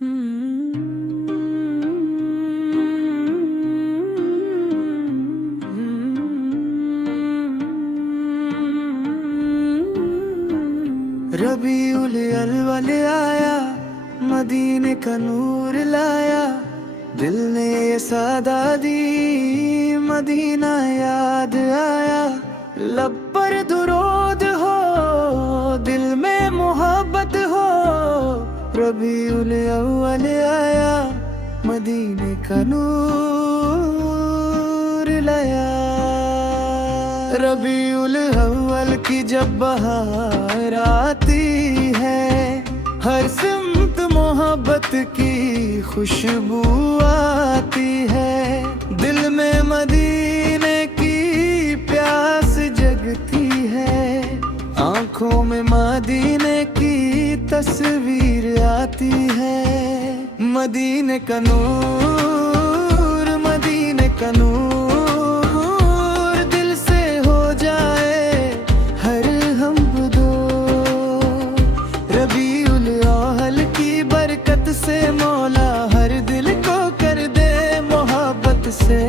रबीउल अव्वल आया, मदीने का नूर लाया, दिल ने ये सदा दी, मदीना याद आया। लब पर दुरूद हो, दिल में मोहब्बत हो, रबीउल अव्वल आया, मदीने का नूर लाया। रबीउल अव्वल की जब बहार आती है, हर सिमत मोहब्बत की खुशबू आती है। दिल में मदीने की प्यास जगती है, आंखों में मदीने की तस्वीर आती है। मदीने का नूर, मदीने का नूर, दिल से हो जाए हर हम दो। रबीउल अव्वल की बरकत से मौला हर दिल को कर दे मोहब्बत से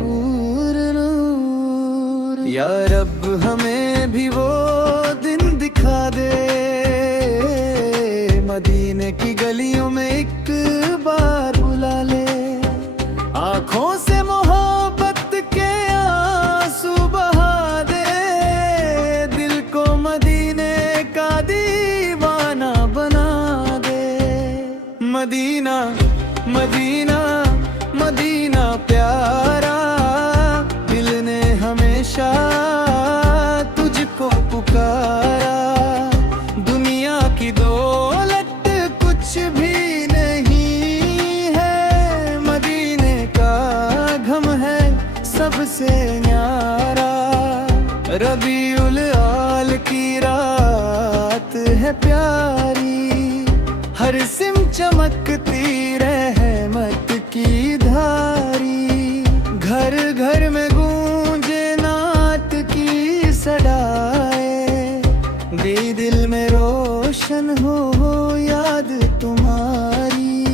नूर नूर। या रब हमें भी वो दिन दिखा दे, मदीने की गलियों में एक बार बुला ले। आँखों से मोहब्बत के आंसू बहा दे, दिल को मदीने का दीवाना बना दे। मदीना मदीना मदीना प्यारा, दिल ने हमेशा तुझको पुकारा। दुनिया की दौलत कुछ भी नहीं है, मदीने का गम है सबसे न्यारा। रबीउल अव्वल की रात है प्यारी, हर सिम चमकती रहमत की धारी। घर घर में गूंजे नात की सदाए, दिल दिल में रोशन हो याद तुम्हारी।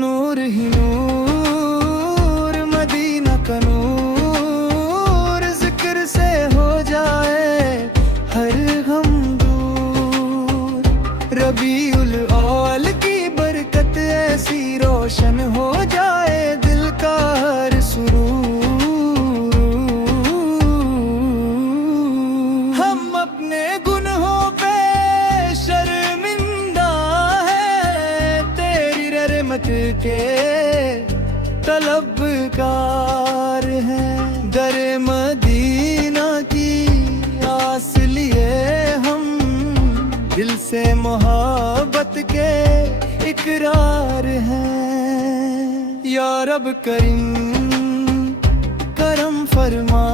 नूर ही नूर, मदीना का नूर, जिक्र से हो जाए हर हम दूर। रबीउल अव्वल की बरकत ऐसी रोशन हो जाए दिल का हर सुरूर। हम अपने गुनाहों पे शर्मिंदा हैं, तेरी रहमत के तलबगार हैं। दर मदीना की आस लिए हम, दिल से मोहब्बत के इकरार हैं। या रब करीम करम फरमा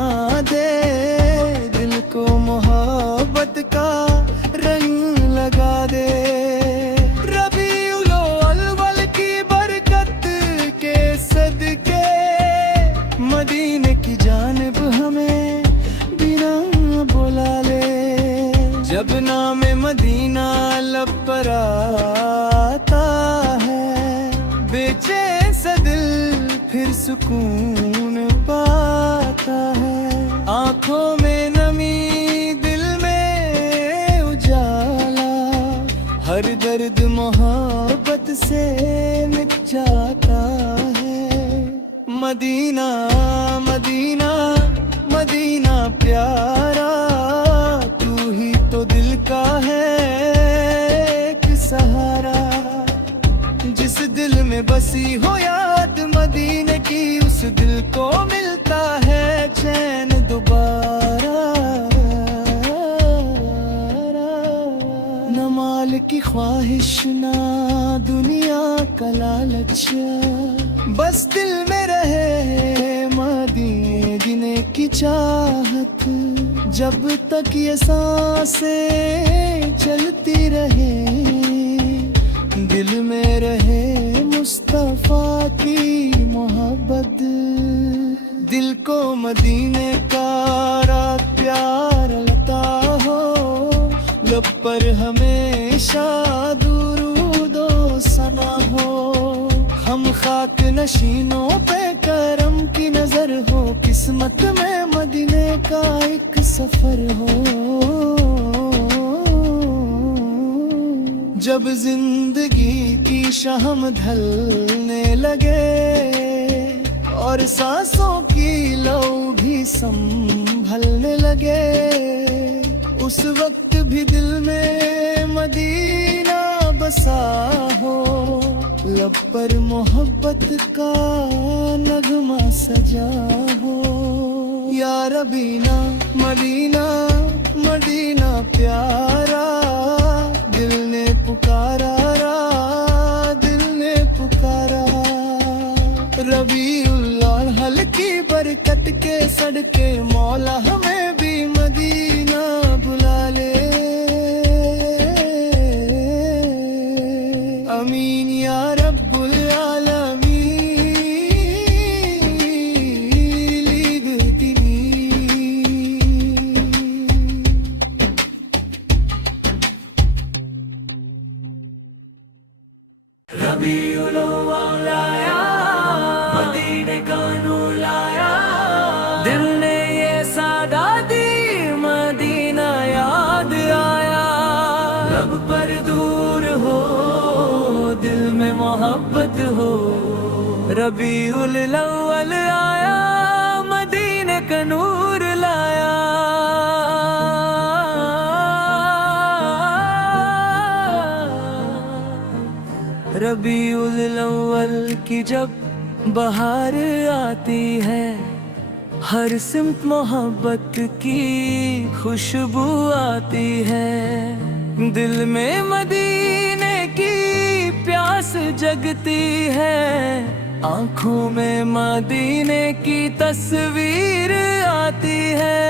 दे, दिल को मोहब्बत का रंग लगा दे। रबीउल अव्वल की बरकत के सदके, मदीने की जानिब हमें बिना बुला ले। जब नाम मदीना लब पर आता है, बेचैन सा दिल फिर सुकून पाता है। आँखों में नमी, दिल में उजाला, हर दर्द मोहब्बत से मिट जाता है। मदीना मदीना मदीना प्यारा, तू ही तो दिल का है एक सहारा। जिस दिल में बसी हो याद मदीने की, उस दिल को मिलता है चैन दोबारा। न माल की ख्वाहिश ना दुनिया का लालच, बस दिल में रहे मदीने की चाहत। जब तक ये सांसें चलती रहे, दिल में रहे मुस्तफा की मोहब्बत। दिल को मदीने का प्यार लता हो, लब पर हमेशा नशीनों पे करम की नजर हो, किस्मत में मदीने का एक सफर हो। जब जिंदगी की शहम ढलने लगे और सांसों की लौ भी संभलने लगे, उस वक्त भी दिल में मदीना बसा हो, लब पर मोहब्बत का नगमा सजा हो। या रबीना मदीना मदीना प्यारा, दिल ने पुकारा दिल ने पुकारा। रबीउल अव्वल की बरकत के सदके मौला हमें भी मदीना बुला ले। आमीन या रब्बुल आलमीन लिगदनी। रबीउल अव्वल आया, मदीने का नूर लाया, दिल ने ये सादा दी, मदीना याद आया। लब पर दूर हो, दिल में मोहब्बत हो, रबीउल अव्वल आया, मदीने का नूर लाया। रबीउल अव्वल की जब बहार आती है, हर सिमत मोहब्बत की खुशबू आती है। दिल में मदीने की प्यास जगती है, आँखों में मदीने की तस्वीर आती है।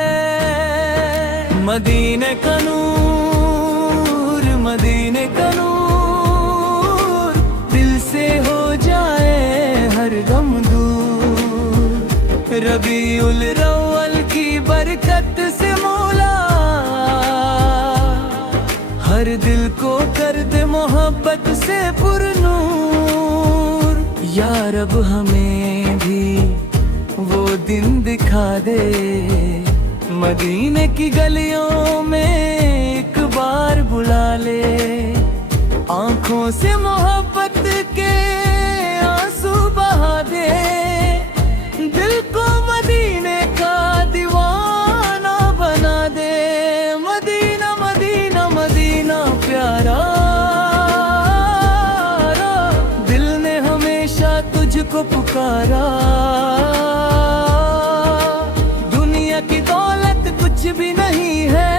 मदीने का नूर मदीने का नूर, दिल से हो जाए हर गम दूर। रबीउल अव्वल की बरकत से मौला हर दिल को कर दे मोहब्बत से पुरनूर। या रब हमें भी वो दिन दिखा दे, मदीने की गलियों में एक बार बुला ले। आँखों से मोहब्बत के आंसू बहा दे, दिल को मदीने का दीवाना बना दे। मदीना मदीना मदीना प्यारा, दिल ने हमेशा तुझको पुकारा। दुनिया की दौलत कुछ भी नहीं है,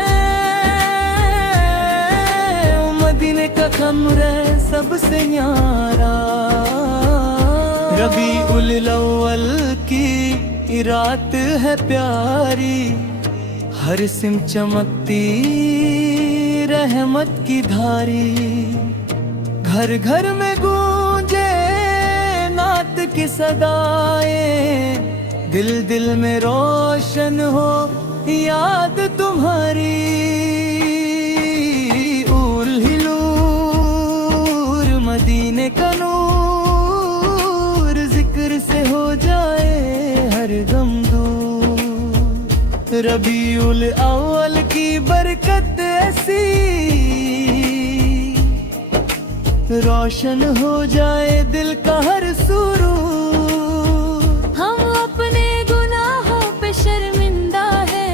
मदीने का कमरा सबसे न्यारा। रबीउल अव्वल की रात है प्यारी, हर सिम चमकती रहमत की धारी। घर घर में गूंजे नात की सदाएं, दिल दिल में रोशन हो याद तुम्हारी। उल हिलूर मदीने का नूर, जिक्र से हो जाए हर गम दूर। रबीउल अव्वल की बरकत ऐसी, रोशन हो जाए दिल का हर सुरूर। हम अपने गुनाहों पे शर्मिंदा है,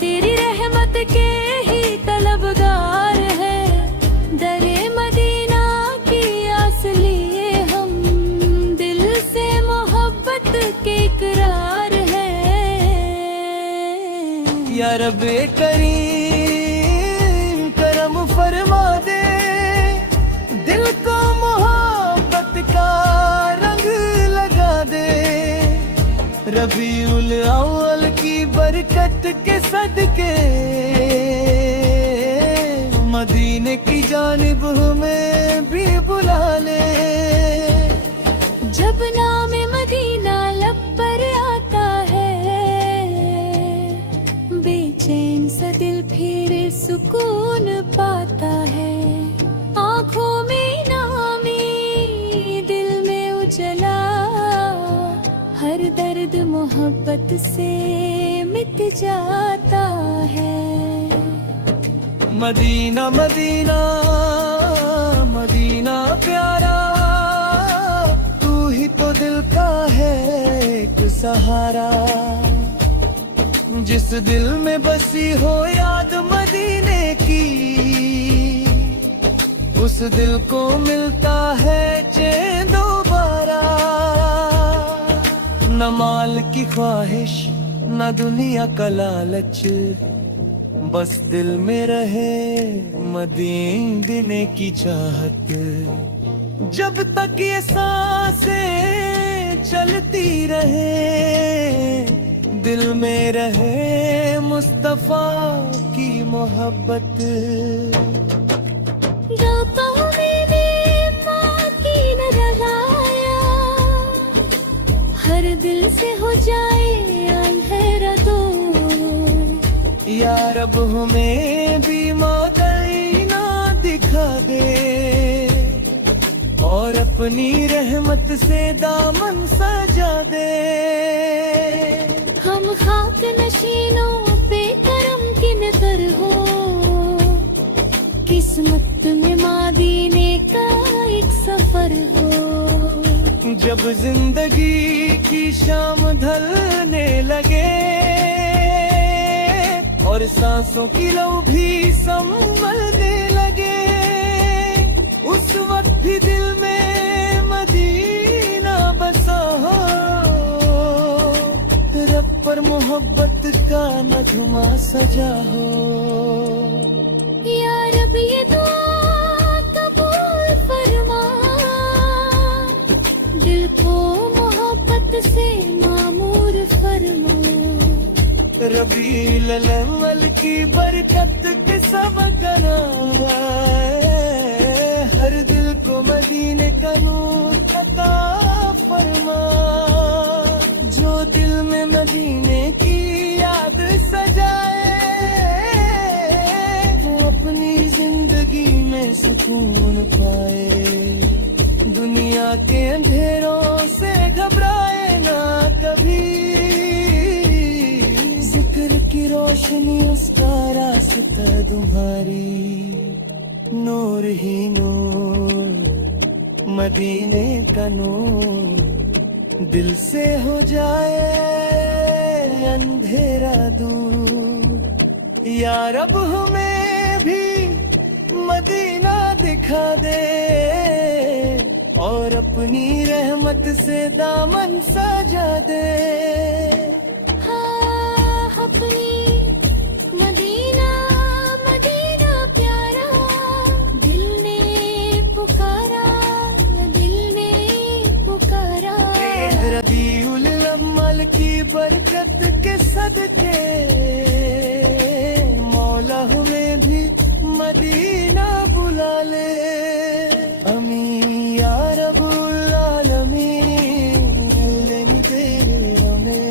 तेरी रहमत के ही तलबगार है। दरे मदीना की आस लिए हम, दिल से मोहब्बत के इकरार है। या रब्बे करीम करम फरमा दे, दिल को मोहब्बत का रंग लगा दे। रबीउल अव्वल की बरकत के सदके मदीने की जानिब हमें भी बुला ले। जब नाम मदीना लब पर आता है, बेचैन सा दिल फिर सुकून पाता है। आँखों में नामी, दिल में उजला से मिट जाता है। मदीना मदीना मदीना प्यारा, तू ही तो दिल का है एक सहारा। जिस दिल में बसी हो याद मदीने की, उस दिल को मिलता है चैन दोबारा। न माल की ख्वाहिश न दुनिया का लालच, बस दिल में रहे मदीने की चाहत। जब तक ये सांसें चलती रहे, दिल में रहे मुस्तफा की मोहब्बत। दोपहर में माँ की न रलाया, हर दिल से हो जाए अंधेरा दूर। या रब हमें भी मदीना दिखा दे, और अपनी रहमत से दामन सजा दे। हम खाक नशीनों पे करम की नजर हो, किस्मत में मदीने का एक सफर हो। जब जिंदगी की शाम ढलने लगे, और सांसों की लौ भी संभलने लगे, उस वक्त भी दिल में मदीना बसा हो। रब पर मोहब्बत का नगमा सजा हो। या रब ये दुआ कबूल फरमा, दिल को मोहब्बत से मामूर फरमा। रबीउल अव्वल की बरकत के सबक हर दिल को मदीने का नूर अता फरमा। जो दिल में मदीने की याद सजाए, वो अपनी जिंदगी में सुकून पाए। दुनिया के अंधेरों से घबराए ना कभी, जिक्र की रोशनी उसका रास्ता तुम्हारी। नूर ही नूर मदीने का नूर, दिल से हो जाए अंधेरा दूर। या रब हमें भी मदीना दिखा दे, और अपनी रहमत से दामन सजा दे। हाँ अपनी मदीना मदीना प्यारा, दिल ने पुकारा, दिल ने पुकारा। रबीउल अव्वल की बरकत के सदके, मौला हमें भी मदीना बुला ले। अमीन या रब्बुल आलमीन, लेनी दे हमें।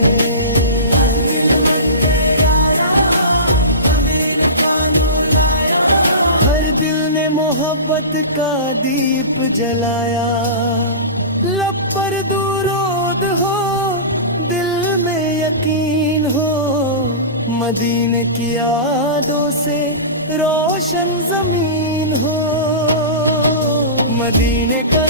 हर दिल ने मोहब्बत का दीप जलाया। लब पर दुरूद हो, दिल में यकीन हो, मदीने की यादों से रोशन जमीन हो। मदीने का